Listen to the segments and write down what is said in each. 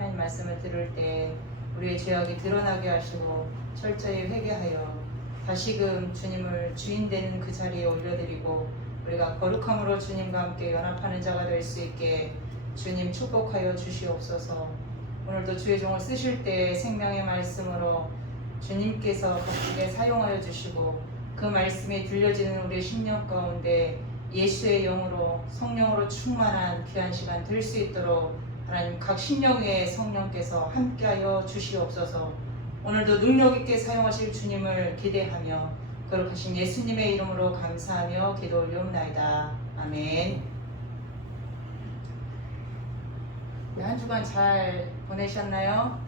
하나님 말씀을 들을 때 우리의 죄악이 드러나게 하시고 철저히 회개하여 다시금 주님을 주인 되는 그 자리에 올려드리고 우리가 거룩함으로 주님과 함께 연합하는 자가 될 수 있게 주님 축복하여 주시옵소서. 오늘도 주의 종을 쓰실 때 생명의 말씀으로 주님께서 복 사용하여 주시고 그 말씀이 들려지는 우리의 심령 가운데 예수의 영으로 성령으로 충만한 귀한 시간 될 수 있도록 하나님 각 심령 위에 성령께서 함께하여 주시옵소서. 오늘도 능력 있게 사용하실 주님을 기대하며 거룩하신 예수님의 이름으로 감사하며 기도 올리옵나이다. 아멘. 한 주간 잘 보내셨나요?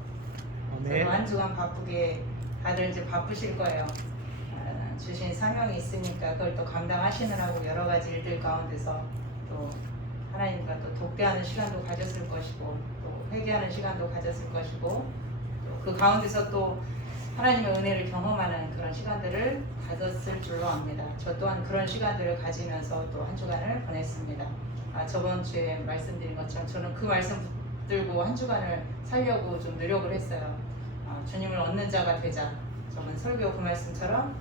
네. 한 주간 바쁘게 다들 이제 바쁘실 거예요. 주신 사명이 있으니까 그걸 또 감당하시느라고 여러 가지 일들 가운데서 또 하나님과 또 독대하는 시간도 가졌을 것이고 또 회개하는 시간도 가졌을 것이고 또 그 가운데서 또 하나님의 은혜를 경험하는 그런 시간들을 가졌을 줄로 압니다. 저 또한 그런 시간들을 가지면서 또 한 주간을 보냈습니다. 저번 주에 말씀드린 것처럼 저는 그 말씀 붙들고 한 주간을 살려고 좀 노력을 했어요. 주님을 얻는 자가 되자. 저번 설교 그 말씀처럼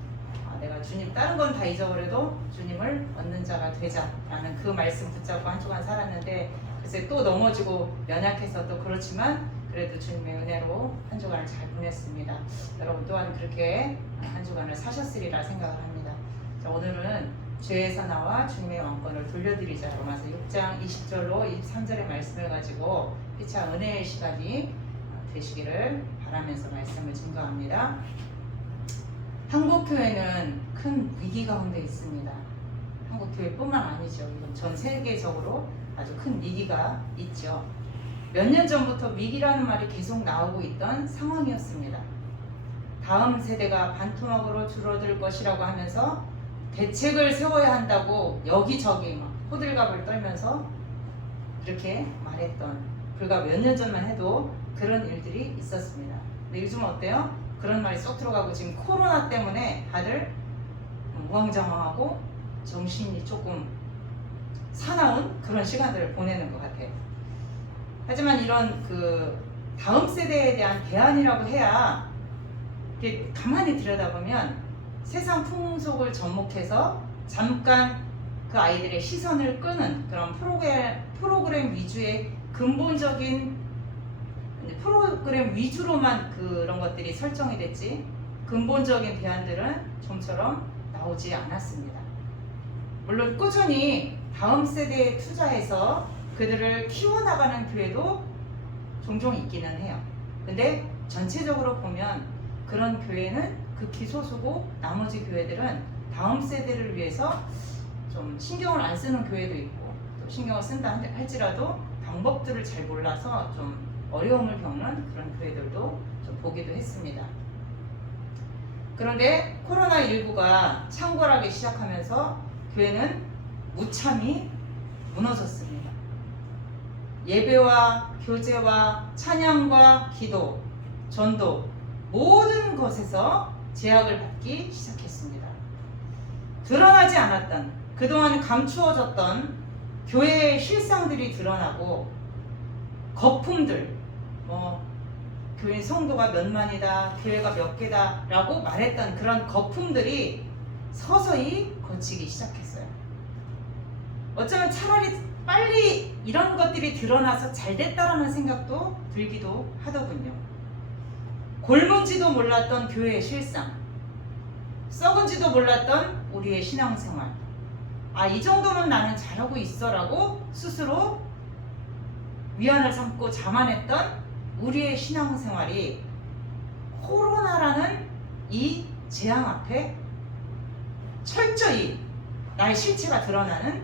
내가 주님 다른 건 다 잊어버려도 주님을 얻는 자가 되자라는 그 말씀 붙잡고 한 주간 살았는데 글쎄 또 넘어지고 연약해서 또 그렇지만 그래도 주님의 은혜로 한 주간을 잘 보냈습니다. 여러분 또한 그렇게 한 주간을 사셨으리라 생각을 합니다. 자, 오늘은 죄에서 나와 주님의 왕권을 돌려드리자 로마서 6장 20절로 23절의 말씀을 가지고 피차 은혜의 시간이 되시기를 바라면서 말씀을 증거합니다. 한국교회는 큰 위기 가운데 있습니다. 한국교회뿐만 아니죠. 이건 전 세계적으로 아주 큰 위기가 있죠. 몇 년 전부터 위기라는 말이 계속 나오고 있던 상황이었습니다. 다음 세대가 반토막으로 줄어들 것이라고 하면서 대책을 세워야 한다고 여기저기 막 호들갑을 떨면서 그렇게 말했던 불과 몇 년 전만 해도 그런 일들이 있었습니다. 근데 요즘 어때요? 그런 말이 쏙 들어가고 지금 코로나 때문에 다들 우왕좌왕하고 정신이 조금 사나운 그런 시간들을 보내는 것 같아요. 하지만 이런 그 다음 세대에 대한 대안이라고 해야 이렇게 가만히 들여다보면 세상 풍속을 접목해서 잠깐 그 아이들의 시선을 끄는 그런 프로그램 위주의 근본적인 프로그램 위주로만 그런 것들이 설정이 됐지 근본적인 대안들은 좀처럼 나오지 않았습니다. 물론 꾸준히 다음 세대에 투자해서 그들을 키워나가는 교회도 종종 있기는 해요. 근데 전체적으로 보면 그런 교회는 극히 소수고 나머지 교회들은 다음 세대를 위해서 좀 신경을 안 쓰는 교회도 있고 또 신경을 쓴다 할지라도 방법들을 잘 몰라서 좀 어려움을 겪는 그런 교회들도 좀 보기도 했습니다. 그런데 코로나19가 창궐하기 시작하면서 교회는 무참히 무너졌습니다. 예배와 교제와 찬양과 기도, 전도 모든 것에서 제약을 받기 시작했습니다. 드러나지 않았던 그동안 감추어졌던 교회의 실상들이 드러나고 거품들 교회 성도가 몇 만이다, 교회가 몇 개다 라고 말했던 그런 거품들이 서서히 걷히기 시작했어요. 어쩌면 차라리 빨리 이런 것들이 드러나서 잘 됐다라는 생각도 들기도 하더군요. 골문지도 몰랐던 교회의 실상, 썩은지도 몰랐던 우리의 신앙생활, 이 정도면 나는 잘하고 있어 라고 스스로 위안을 삼고 자만했던 우리의 신앙생활이 코로나라는 이 재앙 앞에 철저히 나의 실체가 드러나는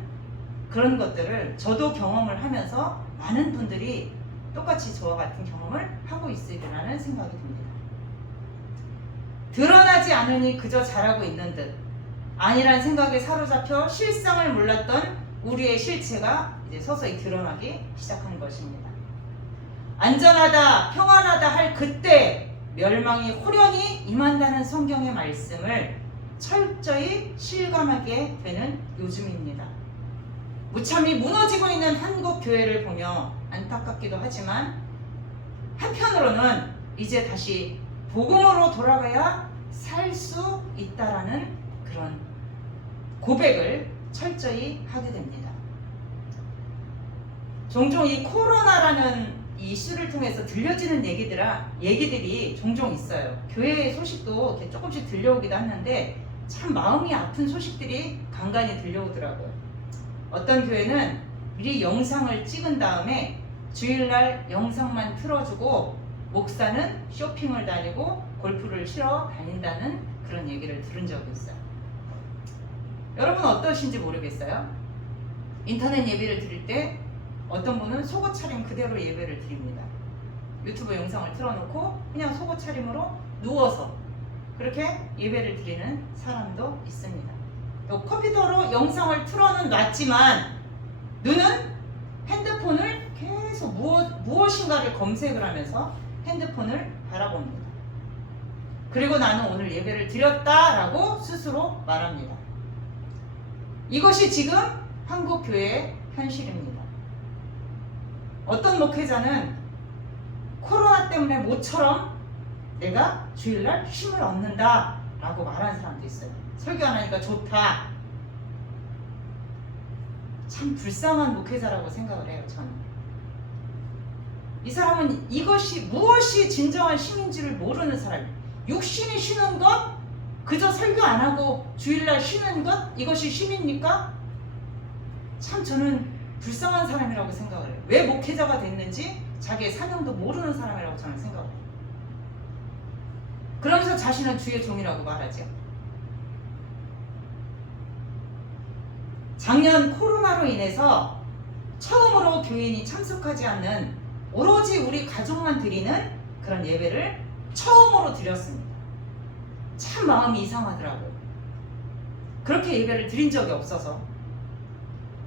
그런 것들을 저도 경험을 하면서 많은 분들이 똑같이 저와 같은 경험을 하고 있으리라는 생각이 듭니다. 드러나지 않으니 그저 잘하고 있는 듯 아니란 생각에 사로잡혀 실상을 몰랐던 우리의 실체가 이제 서서히 드러나기 시작한 것입니다. 안전하다, 평안하다 할 그때 멸망이 호련히 임한다는 성경의 말씀을 철저히 실감하게 되는 요즘입니다. 무참히 무너지고 있는 한국 교회를 보며 안타깝기도 하지만 한편으로는 이제 다시 복음으로 돌아가야 살 수 있다라는 그런 고백을 철저히 하게 됩니다. 종종 이 코로나라는 이슈를 통해서 들려지는 얘기들이 종종 있어요. 교회의 소식도 이렇게 조금씩 들려오기도 하는데 참 마음이 아픈 소식들이 간간히 들려오더라고요. 어떤 교회는 미리 영상을 찍은 다음에 주일날 영상만 틀어주고 목사는 쇼핑을 다니고 골프를 치러 다닌다는 그런 얘기를 들은 적이 있어요. 여러분 어떠신지 모르겠어요. 인터넷 예배를 드릴 때 어떤 분은 속옷 차림 그대로 예배를 드립니다. 유튜브 영상을 틀어놓고 그냥 속옷 차림으로 누워서 그렇게 예배를 드리는 사람도 있습니다. 또 컴퓨터로 영상을 틀어는 놨지만 눈은 핸드폰을 계속 무엇인가를 검색을 하면서 핸드폰을 바라봅니다. 그리고 나는 오늘 예배를 드렸다라고 스스로 말합니다. 이것이 지금 한국 교회의 현실입니다. 어떤 목회자는 코로나 때문에 모처럼 내가 주일날 쉼을 얻는다 라고 말하는 사람도 있어요. 설교 안 하니까 좋다. 참 불쌍한 목회자라고 생각을 해요. 저는 이 사람은 이것이 무엇이 진정한 쉼인지를 모르는 사람이에요. 육신이 쉬는 것, 그저 설교 안 하고 주일날 쉬는 것, 이것이 쉼입니까? 참 저는 불쌍한 사람이라고 생각을 해요. 왜 목회자가 됐는지 자기의 사명도 모르는 사람이라고 저는 생각을 해요. 그러면서 자신은 주의 종이라고 말하죠. 작년 코로나로 인해서 처음으로 교인이 참석하지 않는 오로지 우리 가족만 드리는 그런 예배를 처음으로 드렸습니다. 참 마음이 이상하더라고요. 그렇게 예배를 드린 적이 없어서.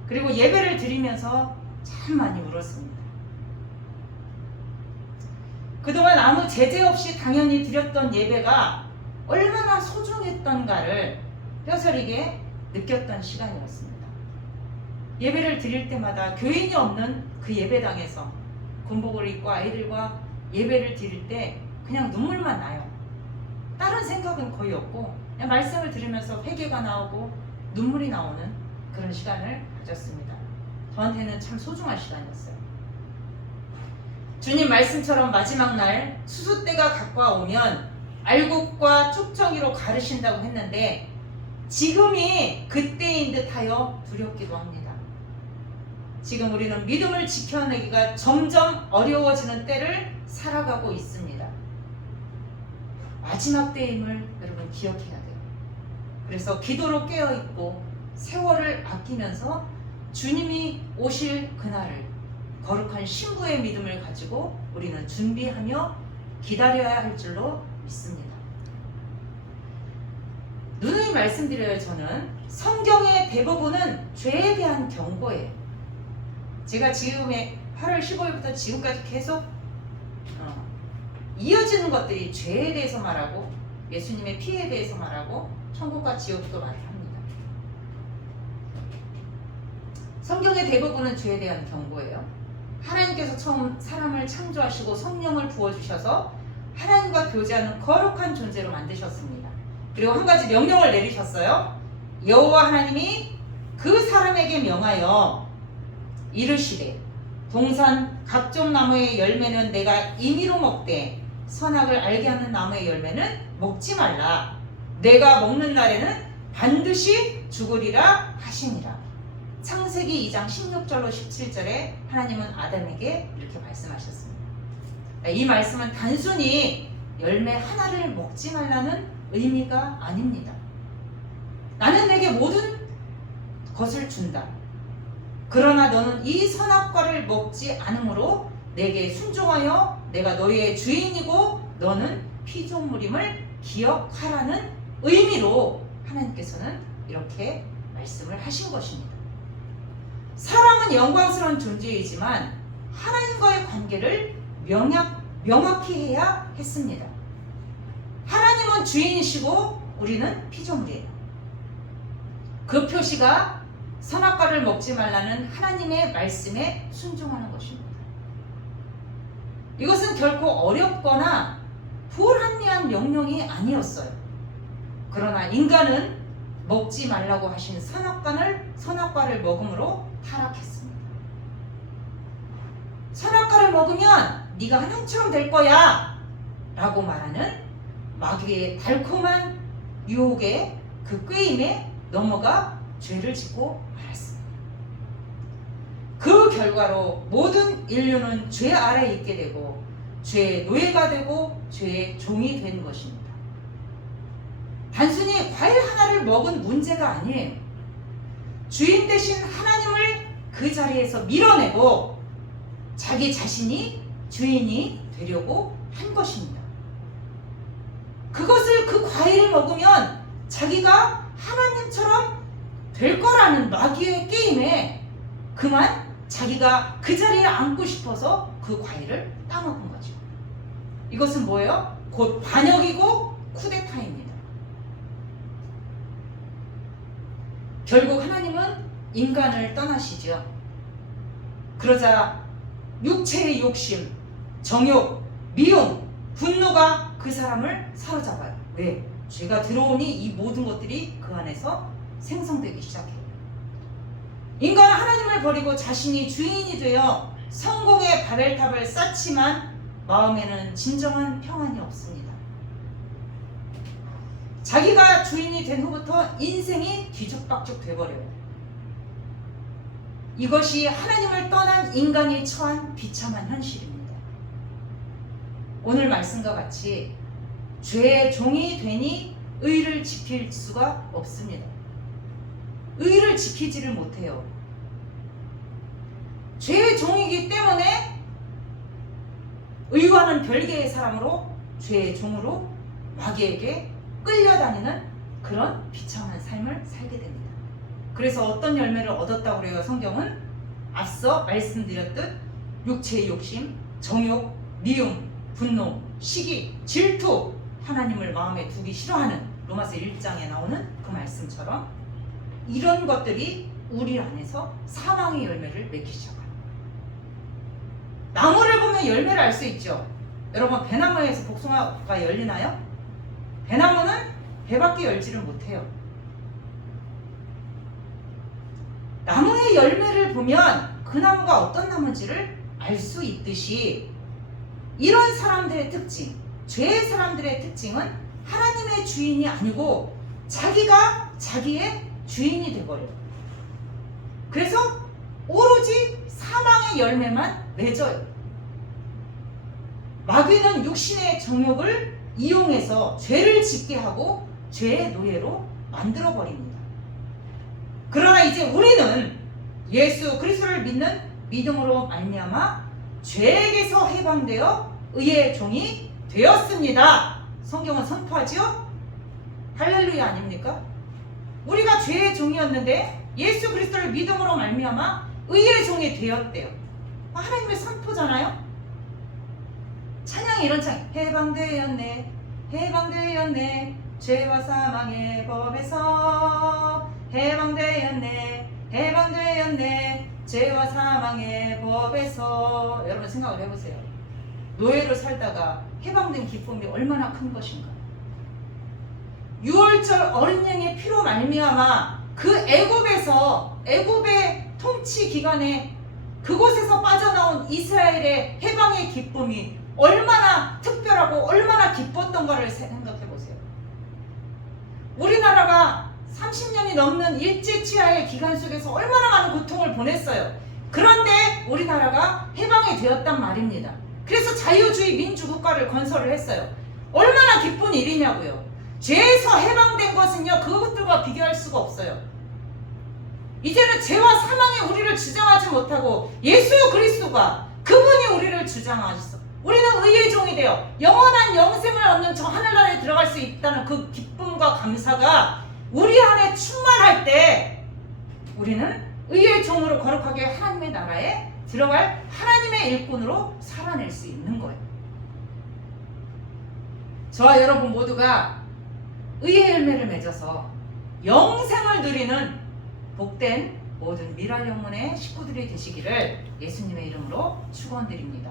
그리고 예배를 드리면서 참 많이 울었습니다. 그동안 아무 제재 없이 당연히 드렸던 예배가 얼마나 소중했던가를 뼈저리게 느꼈던 시간이었습니다. 예배를 드릴 때마다 교인이 없는 그 예배당에서 군복을 입고 아이들과 예배를 드릴 때 그냥 눈물만 나요. 다른 생각은 거의 없고 그냥 말씀을 들으면서 회개가 나오고 눈물이 나오는 그런 시간을 가졌습니다. 저한테는 참 소중한 시간이었어요. 주님 말씀처럼 마지막 날 수수 때가 가까우면 알곡과 쭉정이로 가르신다고 했는데 지금이 그때인 듯하여 두렵기도 합니다. 지금 우리는 믿음을 지켜내기가 점점 어려워지는 때를 살아가고 있습니다. 마지막 때임을 여러분 기억해야 돼요. 그래서 기도로 깨어있고 세월을 아끼면서 주님이 오실 그날을 거룩한 신부의 믿음을 가지고 우리는 준비하며 기다려야 할 줄로 믿습니다. 누누이 말씀드려요. 저는 성경의 대부분은 죄에 대한 경고예요. 제가 지금의 8월 15일부터 지금까지 계속 이어지는 것들이 죄에 대해서 말하고 예수님의 피에 대해서 말하고 천국과 지옥도 말을 합니다. 성경의 대부분은 죄에 대한 경고예요. 하나님께서 처음 사람을 창조하시고 성령을 부어주셔서 하나님과 교제하는 거룩한 존재로 만드셨습니다. 그리고 한 가지 명령을 내리셨어요. 여호와 하나님이 그 사람에게 명하여 이르시되 동산 각종 나무의 열매는 내가 임의로 먹되 선악을 알게 하는 나무의 열매는 먹지 말라. 내가 먹는 날에는 반드시 죽으리라 하시니라. 창세기 2장 16절로 17절에 하나님은 아담에게 이렇게 말씀하셨습니다. 이 말씀은 단순히 열매 하나를 먹지 말라는 의미가 아닙니다. 나는 내게 모든 것을 준다. 그러나 너는 이 선악과를 먹지 않으므로 내게 순종하여 내가 너희의 주인이고 너는 피조물임을 기억하라는 의미로 하나님께서는 이렇게 말씀을 하신 것입니다. 사람은 영광스러운 존재이지만 하나님과의 관계를 명확히 해야 했습니다. 하나님은 주인이시고 우리는 피조물이에요. 그 표시가 선악과를 먹지 말라는 하나님의 말씀에 순종하는 것입니다. 이것은 결코 어렵거나 불합리한 명령이 아니었어요. 그러나 인간은 먹지 말라고 하신 선악과를 먹음으로 타락했습니다. 선악과를 먹으면 네가 하나님처럼 될 거야 라고 말하는 마귀의 달콤한 유혹에 그 꾀임에 넘어가 죄를 짓고 말았습니다. 그 결과로 모든 인류는 죄 아래에 있게 되고 죄의 노예가 되고 죄의 종이 된 것입니다. 단순히 과일 하나를 먹은 문제가 아니에요. 주인 되신 하나님을 그 자리에서 밀어내고 자기 자신이 주인이 되려고 한 것입니다. 그것을 그 과일을 먹으면 자기가 하나님처럼 될 거라는 마귀의 게임에 그만 자기가 그 자리에 앉고 싶어서 그 과일을 따먹은 거죠. 이것은 뭐예요? 곧 반역이고 쿠데타입니다. 결국 하나님은 인간을 떠나시죠. 그러자 육체의 욕심, 정욕, 미움, 분노가 그 사람을 사로잡아요. 왜? 죄가 들어오니 이 모든 것들이 그 안에서 생성되기 시작해요. 인간은 하나님을 버리고 자신이 주인이 되어 성공의 바벨탑을 쌓지만 마음에는 진정한 평안이 없습니다. 자기가 주인이 된 후부터 인생이 뒤죽박죽 돼버려요. 이것이 하나님을 떠난 인간이 처한 비참한 현실입니다. 오늘 말씀과 같이 죄의 종이 되니 의를 지킬 수가 없습니다. 의를 지키지를 못해요. 죄의 종이기 때문에 의와는 별개의 사람으로 죄의 종으로 마귀에게 끌려다니는 그런 비참한 삶을 살게 됩니다. 그래서 어떤 열매를 얻었다고 그래요? 성경은 앞서 말씀드렸듯 육체의 욕심, 정욕, 미움, 분노, 시기, 질투, 하나님을 마음에 두기 싫어하는 로마서 1장에 나오는 그 말씀처럼 이런 것들이 우리 안에서 사망의 열매를 맺기 시작합니다. 나무를 보면 열매를 알 수 있죠. 여러분, 배나무에서 복숭아가 열리나요? 배나무는 배밖에 열지를 못해요. 나무의 열매를 보면 그 나무가 어떤 나무인지를 알 수 있듯이 이런 사람들의 특징, 죄의 사람들의 특징은 하나님의 주인이 아니고 자기가 자기의 주인이 되버려요. 그래서 오로지 사망의 열매만 맺어요. 마귀는 육신의 정욕을 이용해서 죄를 짓게 하고 죄의 노예로 만들어버립니다. 그러나 이제 우리는 예수 그리스도를 믿는 믿음으로 말미암아 죄에게서 해방되어 의의 종이 되었습니다. 성경은 선포하지요? 할렐루야 아닙니까? 우리가 죄의 종이었는데 예수 그리스도를 믿음으로 말미암아 의의 종이 되었대요. 하나님의 선포잖아요. 찬양이 이런 찬양, 해방되었네, 해방되었네, 죄와 사망의 법에서 해방되었네, 해방되었네, 죄와 사망의 법에서. 여러분 생각을 해보세요. 노예로 살다가 해방된 기쁨이 얼마나 큰 것인가. 6월절 어린 양의 피로 말미암아 그 애굽의 통치 기간에 그곳에서 빠져나온 이스라엘의 해방의 기쁨이 얼마나 특별하고 얼마나 기뻤던가를 생각해 보세요. 우리나라가 30년이 넘는 일제치하의 기간 속에서 얼마나 많은 고통을 보냈어요. 그런데 우리나라가 해방이 되었단 말입니다. 그래서 자유주의 민주국가를 건설을 했어요. 얼마나 기쁜 일이냐고요. 죄에서 해방된 것은요, 그것들과 비교할 수가 없어요. 이제는 죄와 사망이 우리를 주장하지 못하고 예수 그리스도가 그분이 우리를 주장하셨어. 우리는 의의 종이 되어 영원한 영생을 얻는 저 하늘나라에 들어갈 수 있다는 그 기쁨과 감사가 우리 안에 충만할 때 우리는 의의 종으로 거룩하게 하나님의 나라에 들어갈 하나님의 일꾼으로 살아낼 수 있는 거예요. 저와 여러분 모두가 의의 열매를 맺어서 영생을 누리는 복된 모든 미랄 영문의 식구들이 되시기를 예수님의 이름으로 축원드립니다.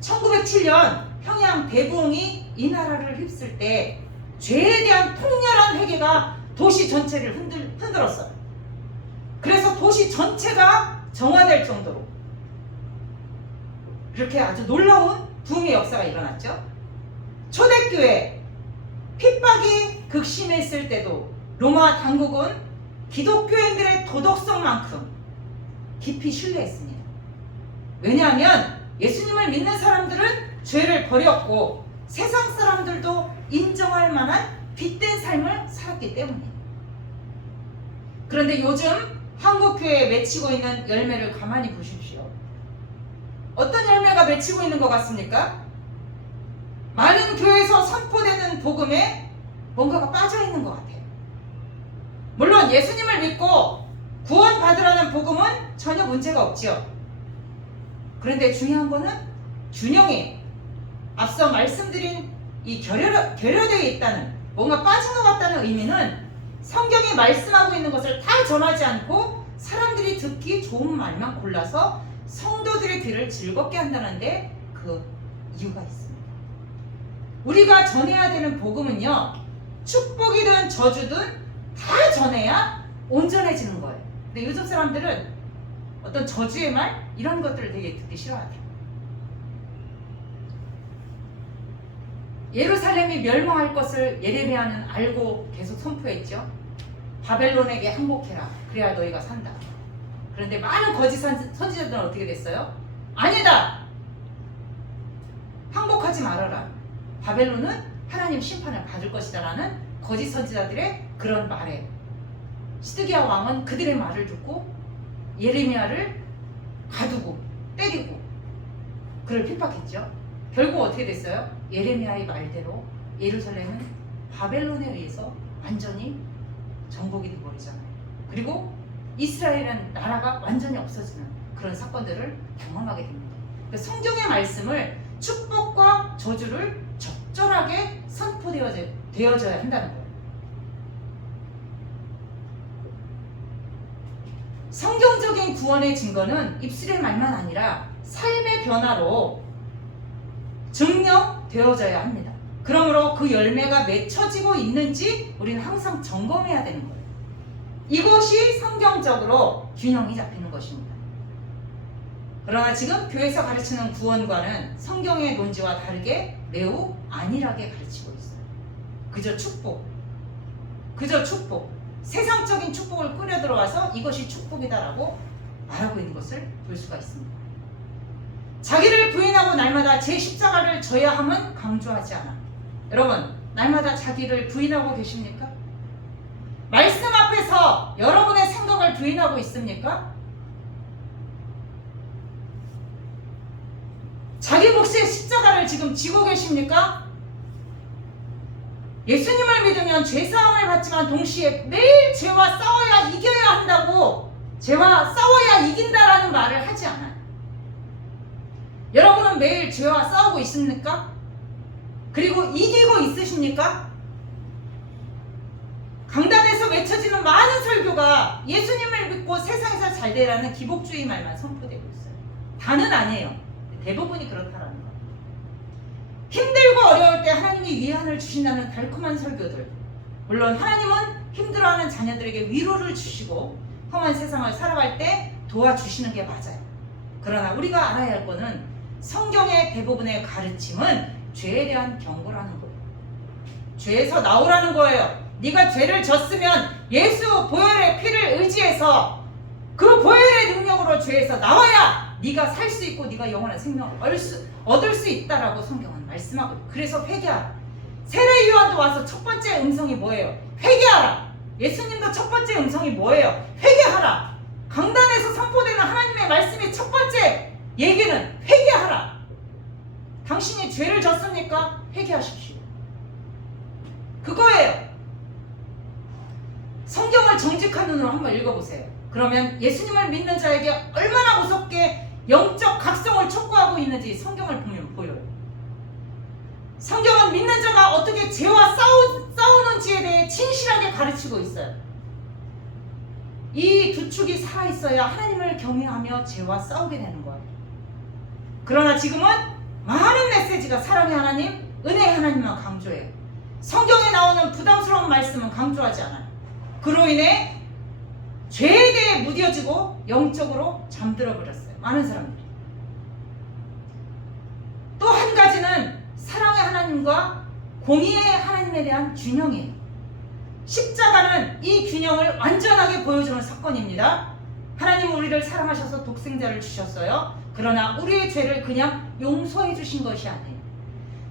1907년 평양 대부흥이 이 나라를 휩쓸 때 죄에 대한 통렬한 회개가 도시 전체를 흔들었어요. 그래서 도시 전체가 정화될 정도로 그렇게 아주 놀라운 부흥의 역사가 일어났죠. 초대교회 핍박이 극심했을 때도 로마 당국은 기독교인들의 도덕성만큼 깊이 신뢰했습니다. 왜냐하면 예수님을 믿는 사람들은 죄를 버렸고 세상 사람들도 인정할 만한 빛된 삶을 살았기 때문이에요. 그런데 요즘 한국교회에 맺히고 있는 열매를 가만히 보십시오. 어떤 열매가 맺히고 있는 것 같습니까? 많은 교회에서 선포되는 복음에 뭔가가 빠져있는 것 같아요. 물론 예수님을 믿고 구원받으라는 복음은 전혀 문제가 없죠. 그런데 중요한 거는 균형이 앞서 말씀드린 이 결여되어 있다는, 뭔가 빠진 것 같다는 의미는 성경이 말씀하고 있는 것을 다 전하지 않고 사람들이 듣기 좋은 말만 골라서 성도들의 귀를 즐겁게 한다는데 그 이유가 있습니다. 우리가 전해야 되는 복음은요, 축복이든 저주든 다 전해야 온전해지는 거예요. 근데 요즘 사람들은 어떤 저주의 말 이런 것들을 되게 듣기 싫어하죠. 예루살렘이 멸망할 것을 예레미야는 알고 계속 선포했죠. 바벨론에게 항복해라. 그래야 너희가 산다. 그런데 많은 거짓 선지자들은 어떻게 됐어요? 아니다. 항복하지 말아라. 바벨론은 하나님 심판을 받을 것이다 라는 거짓 선지자들의 그런 말에 시드기야 왕은 그들의 말을 듣고 예레미야를 가두고 때리고 그를 핍박했죠. 결국 어떻게 됐어요? 예레미야의 말대로 예루살렘은 바벨론에 의해서 완전히 정복이 되어버리잖아요. 그리고 이스라엘은 나라가 완전히 없어지는 그런 사건들을 경험하게 됩니다. 성경의 말씀을 축복과 저주를 적절하게 선포되어져야 한다는 거예요. 성경적인 구원의 증거는 입술의 말만 아니라 삶의 변화로 증명되어져야 합니다. 그러므로 그 열매가 맺혀지고 있는지 우리는 항상 점검해야 되는 거예요. 이것이 성경적으로 균형이 잡히는 것입니다. 그러나 지금 교회에서 가르치는 구원과는 성경의 논지와 다르게 매우 안일하게 가르치고 있어요. 그저 축복, 세상적인 축복을 끌어들어와서 이것이 축복이다라고 말하고 있는 것을 볼 수가 있습니다. 자기를 부인하고 날마다 제 십자가를 져야 함은 강조하지 않아. 여러분, 날마다 자기를 부인하고 계십니까? 말씀 앞에서 여러분의 생각을 부인하고 있습니까? 자기 몫의 십자가를 지금 지고 계십니까? 예수님을 믿으면 죄사함을 받지만 동시에 매일 죄와 싸워야 이겨야 한다고, 죄와 싸워야 이긴다라는 말을 하지 않아요. 여러분은 매일 죄와 싸우고 있습니까? 그리고 이기고 있으십니까? 강단에서 외쳐지는 많은 설교가 예수님을 믿고 세상에서 잘 되라는 기복주의 말만 선포되고 있어요. 다는 아니에요. 대부분이 그렇다라는 거. 힘들고 어려울 때 하나님이 위안을 주신다는 달콤한 설교들. 물론 하나님은 힘들어하는 자녀들에게 위로를 주시고 험한 세상을 살아갈 때 도와주시는 게 맞아요. 그러나 우리가 알아야 할 거는 성경의 대부분의 가르침은 죄에 대한 경고라는 거예요. 죄에서 나오라는 거예요. 네가 죄를 졌으면 예수 보혈의 피를 의지해서 그 보혈의 능력으로 죄에서 나와야 네가 살 수 있고 네가 영원한 생명을 얻을 수 있다라고 성경은 말씀하고, 그래서 회개하라. 세례 요한도 와서 첫 번째 음성이 뭐예요? 회개하라. 예수님도 첫 번째 음성이 뭐예요? 회개하라. 강단에서 선포되는 하나님의 말씀의 첫 번째 얘기는 회개하라. 당신이 죄를 졌습니까? 회개하십시오. 그거예요. 성경을 정직한 눈으로 한번 읽어보세요. 그러면 예수님을 믿는 자에게 얼마나 무섭게 영적 각성을 촉구하고 있는지 성경을 보면 보여요. 성경은 믿는 자가 어떻게 죄와 싸우는지에 대해 진실하게 가르치고 있어요. 이 두 축이 살아있어야 하나님을 경외하며 죄와 싸우게 되는 거예요. 그러나 지금은 많은 메시지가 사랑의 하나님, 은혜의 하나님만 강조해요. 성경에 나오는 부담스러운 말씀은 강조하지 않아요. 그로 인해 죄에 대해 무뎌지고 영적으로 잠들어 버렸어요. 많은 사람들이. 또 한 가지는 사랑의 하나님과 공의의 하나님에 대한 균형이에요. 십자가는 이 균형을 완전하게 보여주는 사건입니다. 하나님은 우리를 사랑하셔서 독생자를 주셨어요. 그러나 우리의 죄를 그냥 용서해 주신 것이 아니에요.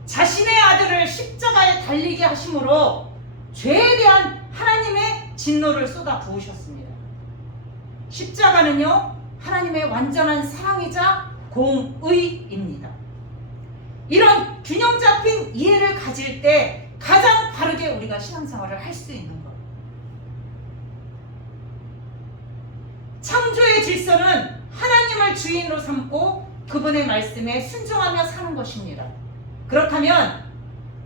자신의 아들을 십자가에 달리게 하심으로 죄에 대한 하나님의 진노를 쏟아 부으셨습니다. 십자가는요, 하나님의 완전한 사랑이자 공의입니다. 이런 균형 잡힌 이해를 가질 때 가장 바르게 우리가 신앙생활을 할 수 있는 거예요. 창조의 질서는 하나님을 주인으로 삼고 그분의 말씀에 순종하며 사는 것입니다. 그렇다면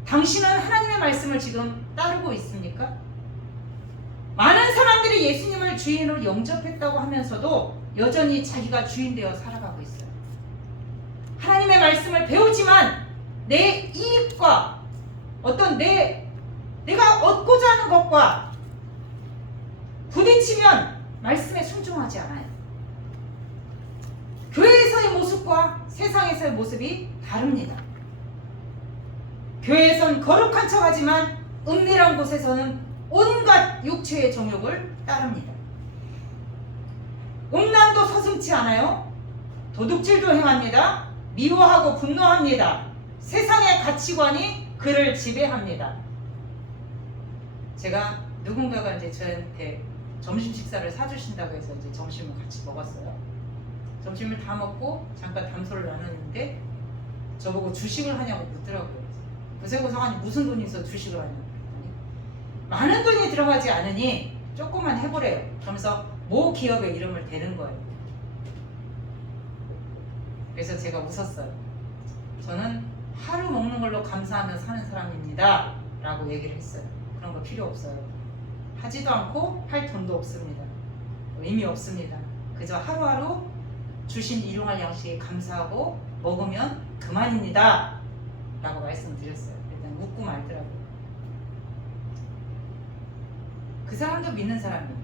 당신은 하나님의 말씀을 지금 따르고 있습니까? 많은 사람들이 예수님을 주인으로 영접했다고 하면서도 여전히 자기가 주인 되어 살아가고 있어요. 하나님의 말씀을 배우지만 내 이익과 어떤 내가 얻고자 하는 것과 부딪히면 말씀에 순종하지 않아요. 교회에서의 모습과 세상에서의 모습이 다릅니다. 교회에선 거룩한 척하지만 은밀한 곳에서는 온갖 육체의 정욕을 따릅니다. 음란도 서슴지 않아요. 도둑질도 행합니다. 미워하고 분노합니다. 세상의 가치관이 그를 지배합니다. 제가 누군가가 이제 저한테 점심 식사를 사주신다고 해서 이제 점심을 같이 먹었어요. 점심을 다 먹고 잠깐 담소를 나눴는데 저보고 주식을 하냐고 묻더라고요. 구세고성하니 무슨 돈이 있어 주식을 하냐고 그랬더니 많은 돈이 들어가지 않으니 조금만 해보래요. 그러면서 모 기업의 이름을 대는 거예요. 그래서 제가 웃었어요. 저는 하루 먹는 걸로 감사하며 사는 사람입니다 라고 얘기를 했어요. 그런 거 필요 없어요. 하지도 않고 할 돈도 없습니다. 의미 없습니다. 그저 하루하루 주신 일용할 양식에 감사하고 먹으면 그만입니다 라고 말씀드렸어요. 일단 묻고 말더라고요. 그 사람도 믿는 사람이에요.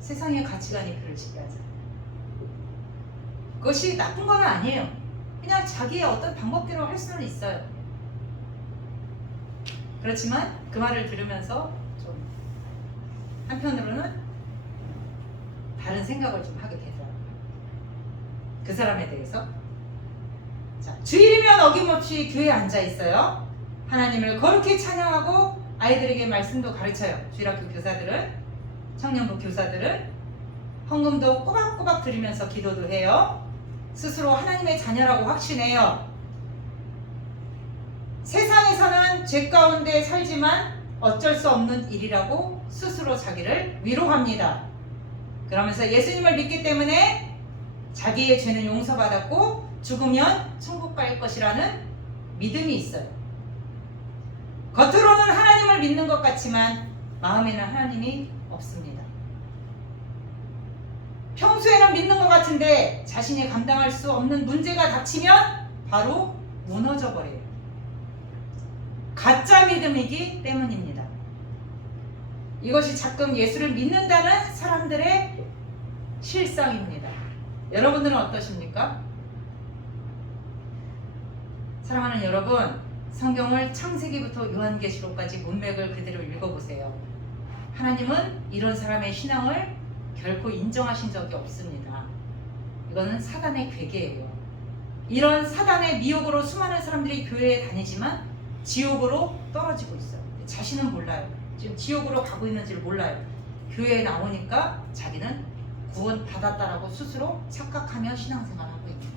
세상의 가치관이 그를 지배하잖아요. 그것이 나쁜 건 아니에요. 그냥 자기의 어떤 방법대로 할 수는 있어요. 그렇지만 그 말을 들으면서 좀 한편으로는 다른 생각을 좀 하게 되더라고요. 그 사람에 대해서. 자, 주일이면 어김없이 교회에 앉아 있어요. 하나님을 거룩히 찬양하고 아이들에게 말씀도 가르쳐요. 주일학교 교사들은, 청년부 교사들은 헌금도 꼬박꼬박 드리면서 기도도 해요. 스스로 하나님의 자녀라고 확신해요. 세상에서는 죄 가운데 살지만 어쩔 수 없는 일이라고 스스로 자기를 위로합니다. 그러면서 예수님을 믿기 때문에 자기의 죄는 용서받았고 죽으면 천국 갈 것이라는 믿음이 있어요. 겉으로는 하나님을 믿는 것 같지만 마음에는 하나님이 없습니다. 평소에는 믿는 것 같은데 자신이 감당할 수 없는 문제가 닥치면 바로 무너져 버려요. 가짜 믿음이기 때문입니다. 이것이 가끔 예수를 믿는다는 사람들의 실상입니다. 여러분들은 어떠십니까? 사랑하는 여러분, 성경을 창세기부터 요한계시록까지 문맥을 그대로 읽어보세요. 하나님은 이런 사람의 신앙을 결코 인정하신 적이 없습니다. 이거는 사단의 괴계예요. 이런 사단의 미혹으로 수많은 사람들이 교회에 다니지만 지옥으로 떨어지고 있어요. 자신은 몰라요. 지금 지옥으로 가고 있는지를 몰라요. 교회에 나오니까 자기는 구원 받았다라고 스스로 착각하며 신앙생활하고 있는 거예요.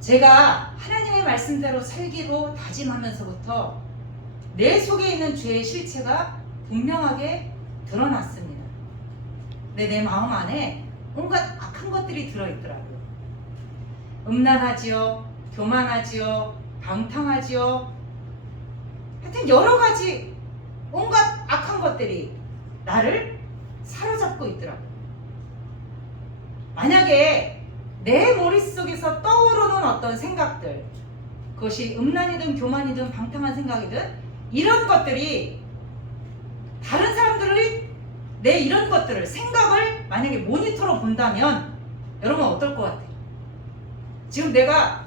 제가 하나님의 말씀대로 살기로 다짐하면서부터 내 속에 있는 죄의 실체가 분명하게 드러났습니다. 근데 내 마음 안에 온갖 악한 것들이 들어있더라고요. 음란하지요, 교만하지요, 방탕하지요. 하여튼 여러 가지 온갖 악한 것들이 나를 사로잡고 있더라고요. 만약에 내 머릿속에서 떠오르는 어떤 생각들, 그것이 음란이든 교만이든 방탕한 생각이든 이런 것들이 다른 사람들이 내 이런 것들을 생각을 만약에 모니터로 본다면 여러분 어떨 것 같아요? 지금 내가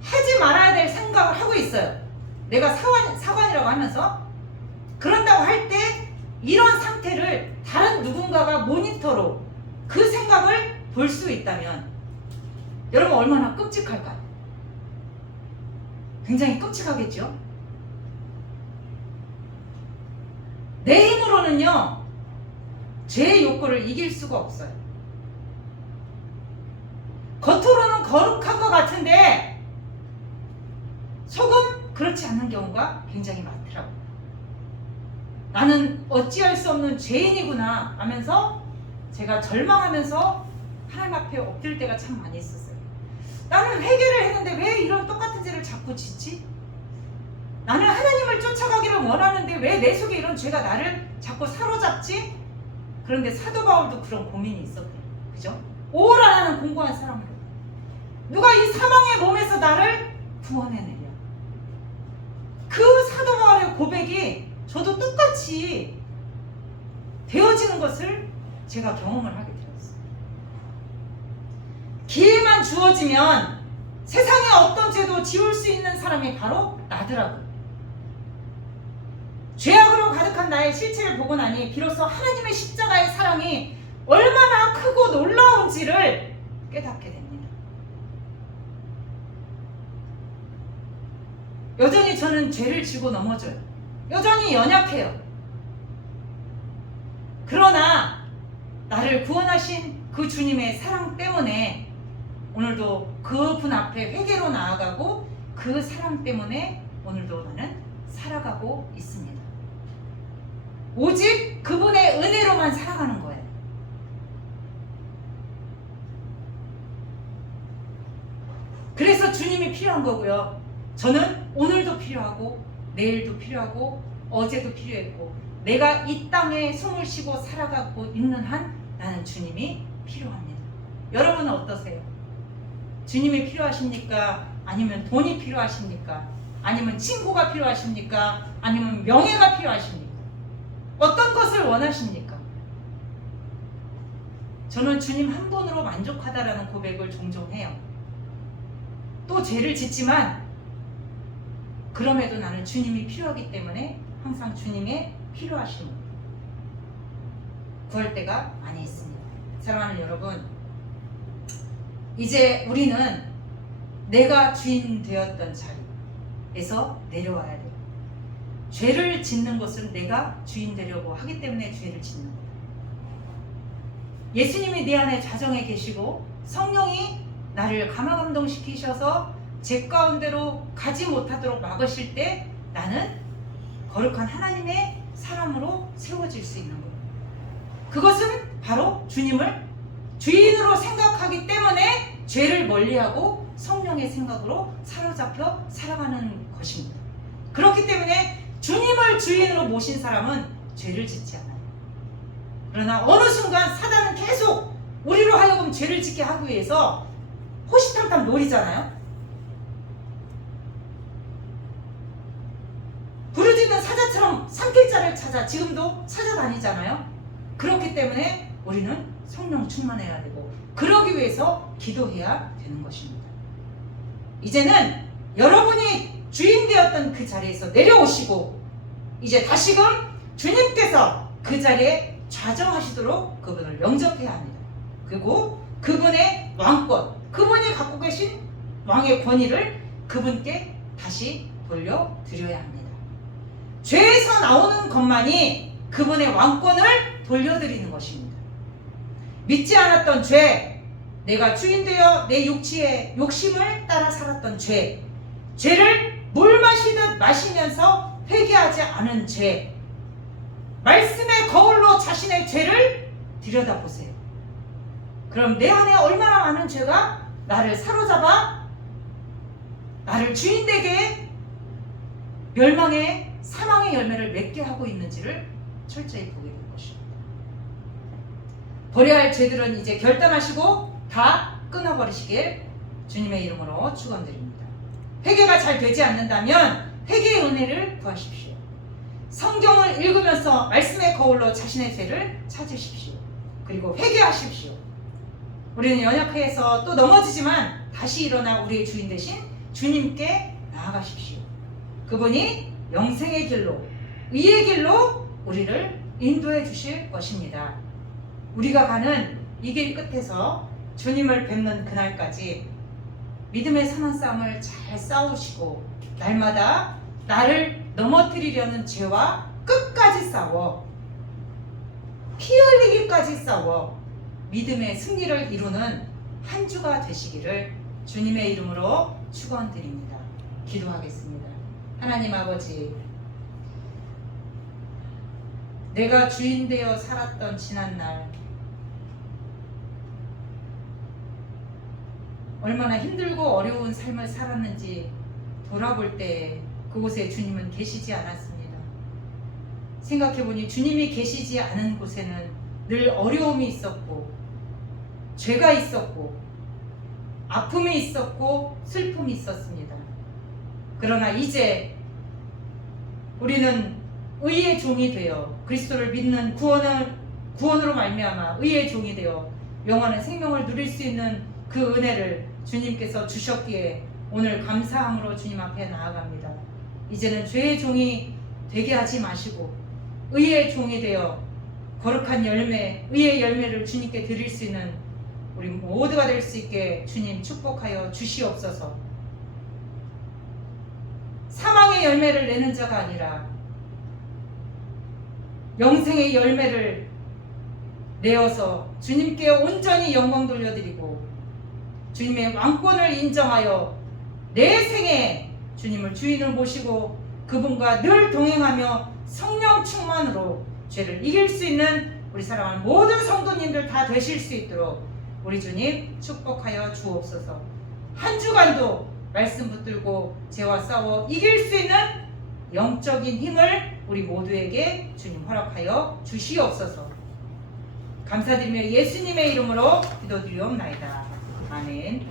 하지 말아야 될 생각을 하고 있어요. 내가 사관이라고 하면서 그런다고 할 때 이런 상태를 다른 누군가가 모니터로 그 생각을 볼 수 있다면 여러분 얼마나 끔찍할까요? 굉장히 끔찍하겠죠? 내 힘으로는요 죄의 욕구를 이길 수가 없어요. 겉으로는 거룩한 것 같은데 속은 그렇지 않는 경우가 굉장히 많더라고요. 나는 어찌할 수 없는 죄인이구나 하면서 제가 절망하면서 하나님 앞에 엎드릴 때가 참 많이 있었어요. 나는 회개를 했는데 왜 이런 똑같은 죄를 자꾸 짓지? 나는 하나님을 쫓아가기를 원하는데 왜 내 속에 이런 죄가 나를 자꾸 사로잡지? 그런데 사도 바울도 그런 고민이 있었대요. 그죠? 오라라는 공고한 사람으로 누가 이 사망의 몸에서 나를 구원해내랴. 그 사도 바울의 고백이 저도 똑같이 되어지는 것을 제가 경험을 하게 되었어요. 기회만 주어지면 세상의 어떤 죄도 지울 수 있는 사람이 바로 나더라고요. 죄악으로 가득한 나의 실체를 보고 나니 비로소 하나님의 십자가의 사랑이 얼마나 크고 놀라운지를 깨닫게 됩니다. 여전히 저는 죄를 지고 넘어져요. 여전히 연약해요. 그러나 나를 구원하신 그 주님의 사랑 때문에 오늘도 그분 앞에 회개로 나아가고 그 사랑 때문에 오늘도 나는 살아가고 있습니다. 오직 그분의 은혜로만 살아가는 거예요. 그래서 주님이 필요한 거고요. 저는 오늘도 필요하고 내일도 필요하고 어제도 필요했고 내가 이 땅에 숨을 쉬고 살아가고 있는 한 나는 주님이 필요합니다. 여러분은 어떠세요? 주님이 필요하십니까? 아니면 돈이 필요하십니까? 아니면 친구가 필요하십니까? 아니면 명예가 필요하십니까? 어떤 것을 원하십니까? 저는 주님 한 분으로 만족하다라는 고백을 종종 해요. 또 죄를 짓지만 그럼에도 나는 주님이 필요하기 때문에 항상 주님의 필요하심을 구할 때가 많이 있습니다. 사랑하는 여러분, 이제 우리는 내가 주인 되었던 자리에서 내려와야 돼요. 죄를 짓는 것은 내가 주인 되려고 하기 때문에 죄를 짓는 거예요. 예수님이 내 안에 자정에 계시고 성령이 나를 감화감동시키셔서 죄 가운데로 가지 못하도록 막으실 때 나는 거룩한 하나님의 사람으로 세워질 수 있는 거예요. 그것은 바로 주님을 주인으로 생각하기 때문에 죄를 멀리하고 성령의 생각으로 사로잡혀 살아가는 것입니다. 그렇기 때문에 주님을 주인으로 모신 사람은 죄를 짓지 않아요. 그러나 어느 순간 사단은 계속 우리로 하여금 죄를 짓게 하기 위해서 호시탐탐 노리잖아요. 부르짖는 사자처럼 산길자를 찾아 지금도 찾아다니잖아요. 그렇기 때문에 우리는 성령 충만해야 되고 그러기 위해서 기도해야 되는 것입니다. 이제는 여러분이 주인 되었던 그 자리에서 내려오시고 이제 다시금 주님께서 그 자리에 좌정하시도록 그분을 영접해야 합니다. 그리고 그분의 왕권, 그분이 갖고 계신 왕의 권위를 그분께 다시 돌려드려야 합니다. 죄에서 나오는 것만이 그분의 왕권을 돌려드리는 것입니다. 믿지 않았던 죄, 내가 주인 되어 내 육체의 욕심을 따라 살았던 죄, 죄를 물 마시듯 마시면서 회개하지 않은 죄, 말씀의 거울로 자신의 죄를 들여다보세요. 그럼 내 안에 얼마나 많은 죄가 나를 사로잡아 나를 주인되게 멸망의 사망의 열매를 맺게 하고 있는지를 철저히 보게 될 것입니다. 버려야 할 죄들은 이제 결단하시고 다 끊어버리시길 주님의 이름으로 축원드립니다. 회개가 잘 되지 않는다면 회개의 은혜를 구하십시오. 성경을 읽으면서 말씀의 거울로 자신의 죄를 찾으십시오. 그리고 회개하십시오. 우리는 연약해서 또 넘어지지만 다시 일어나 우리의 주인 되신 주님께 나아가십시오. 그분이 영생의 길로, 의의 길로 우리를 인도해 주실 것입니다. 우리가 가는 이 길 끝에서 주님을 뵙는 그날까지 믿음의 선한 싸움을 잘 싸우시고 날마다 나를 넘어뜨리려는 죄와 끝까지 싸워 피 흘리기까지 싸워 믿음의 승리를 이루는 한 주가 되시기를 주님의 이름으로 축원드립니다. 기도하겠습니다. 하나님 아버지, 내가 주인 되어 살았던 지난날 얼마나 힘들고 어려운 삶을 살았는지 돌아볼 때 그곳에 주님은 계시지 않았습니다. 생각해보니 주님이 계시지 않은 곳에는 늘 어려움이 있었고 죄가 있었고 아픔이 있었고 슬픔이 있었습니다. 그러나 이제 우리는 의의 종이 되어 그리스도를 믿는 구원으로 말미암아 의의 종이 되어 영원한 생명을 누릴 수 있는 그 은혜를 주님께서 주셨기에 오늘 감사함으로 주님 앞에 나아갑니다. 이제는 죄의 종이 되게 하지 마시고 의의 종이 되어 거룩한 열매, 의의 열매를 주님께 드릴 수 있는 우리 모두가 될 수 있게 주님 축복하여 주시옵소서. 사망의 열매를 내는 자가 아니라 영생의 열매를 내어서 주님께 온전히 영광 돌려드리고 주님의 왕권을 인정하여 내 생에 주님을 주인을 모시고 그분과 늘 동행하며 성령 충만으로 죄를 이길 수 있는 우리 사랑하는 모든 성도님들 다 되실 수 있도록 우리 주님 축복하여 주옵소서. 한 주간도 말씀 붙들고 죄와 싸워 이길 수 있는 영적인 힘을 우리 모두에게 주님 허락하여 주시옵소서. 감사드리며 예수님의 이름으로 기도드리옵나이다. 아멘.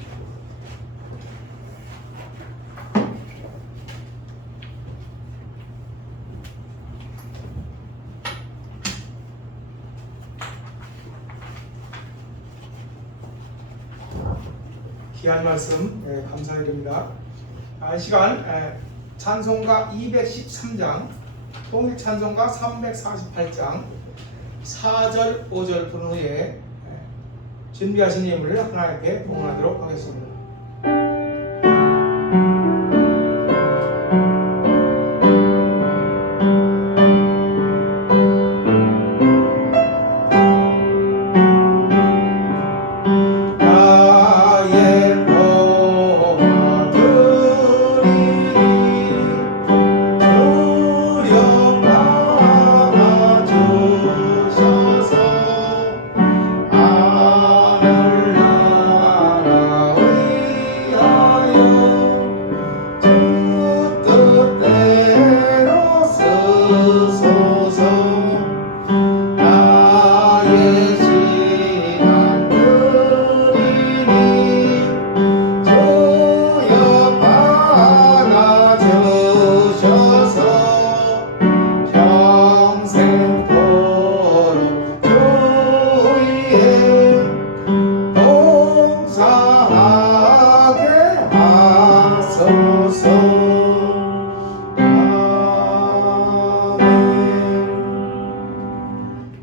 귀한 말씀 감사드립니다. 이 시간 찬송가 213장, 통일 찬송가 348장 4절 5절 부른 후에 준비하신 예물을 하나님께 봉헌하도록 하겠습니다.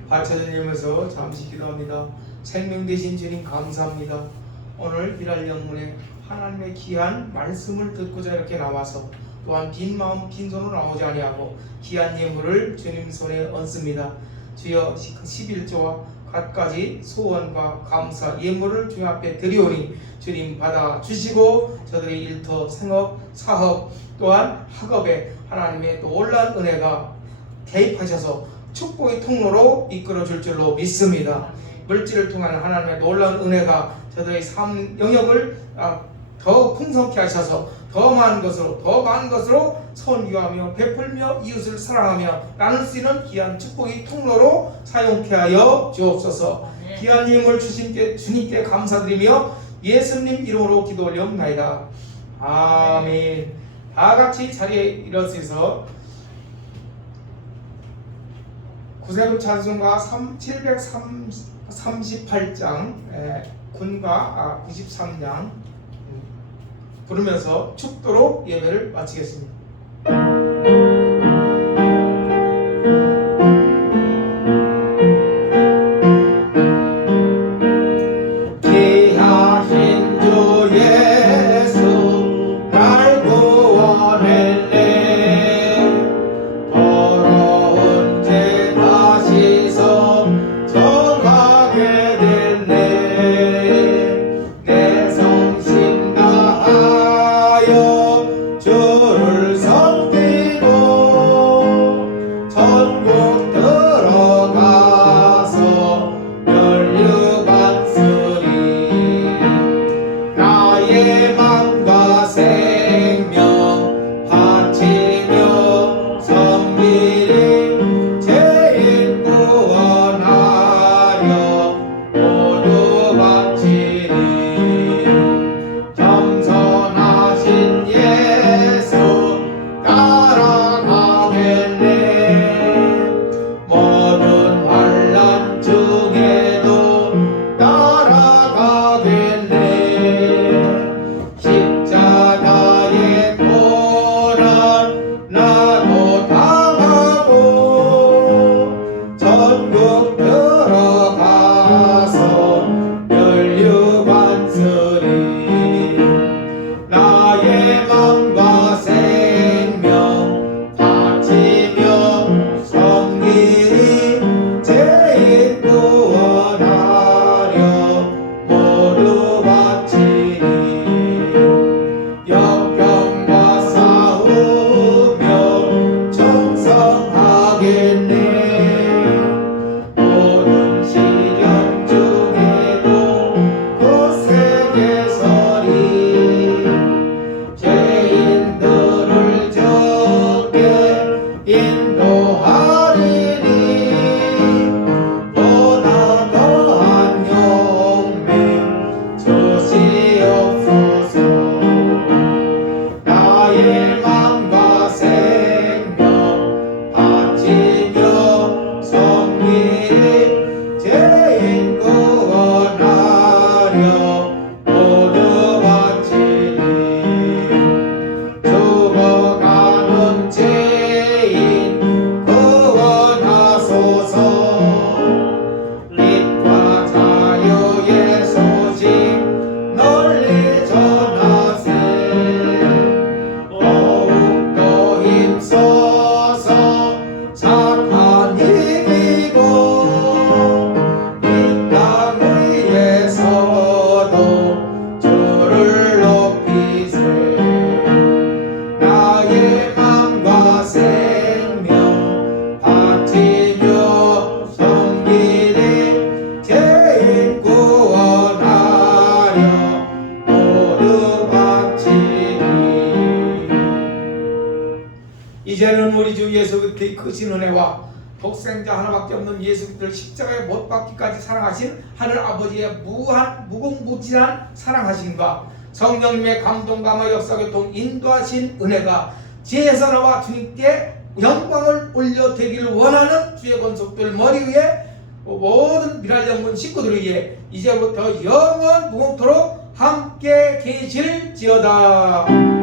받쳐드리면서 잠시 기도합니다. 생명 되신 주님 감사합니다. 오늘 일할 영문에 하나님의 귀한 말씀을 듣고자 이렇게 나와서 또한 빈 마음 빈손으로 나오지 아니하고 귀한 예물을 주님 손에 얹습니다. 주여 11조와 갖가지 소원과 감사 예물을 주님 앞에 드리오니 주님 받아 주시고 저들의 일터 생업 사업 또한 학업에 하나님의 놀라운 은혜가 개입하셔서 축복의 통로로 이끌어 줄 줄로 믿습니다. 물질을 통한 하나님의 놀라운 은혜가 저들의 삶 영역을 더 풍성케 하셔서 더 많은 것으로 선교하며 베풀며 이웃을 사랑하며 나눌 수 있는 귀한 축복의 통로로 사용케 하여 주옵소서. 귀한 힘을 주님께 감사드리며 예수님 이름으로 기도 올려옵나이다. 아멘. 다 같이 자리에 일어서서 구세군 찬송가 738장 군가 93장 부르면서 축도로 예배를 마치겠습니다. 귀하신 주 예수 날 구원했네. 더러운 죄 다시서 정하게 됐네. 내 성심 다하여 주를 섬기고 천국 들어가서 멸류관쓰리. 나의 맘과 생명 바치며 섬기리. 죄인 구원하려 모두 바치리. 겸손하신 예수 따라가겠네. 모든 환난 중에도 따라가겠네. 십자가의 고난 나도 당하고 천국 들어가서 멸류관쓰리. 나의 맘과 생명 바치며 섬기리. 죄인 구원하려 모두 바치리. 역경과 싸우며 충성하겠네. 모든 시련 중에도 굳세게 서리. 죄인들을 적게 인도하리니. 보다 더한 용맹 주시옵소서. 나의 맘과 생명 바치며 섬기리. 죄인 구원하려 모두 바치리. 죽어가는 죄인 구원하소서. 빛과 자유의 소식 널리 전하세. 더욱더 힘써서 사탄 이기고 이 땅 위에서도 주를 높이세. 나의 맘과 생명 바치며 섬기리. 죄인 구원하려 모두 바치리. 이제는 우리 주 예수 그리스도의 크신 은혜와 독생자 하나밖에 없는 예수 그리스도를 십자가에 못 박기까지 사랑하신 하늘 아버지의 무궁무진한 사랑하심과 성령님의 감동감화 역사교통 인도하신 은혜가 지혜에서 나와 주님께 영광을 올려드리기를 원하는 주의 권속들 머리 위에 모든 미랄 영문 식구들 위에 이제부터 영원 무궁토록 함께 계실지어다.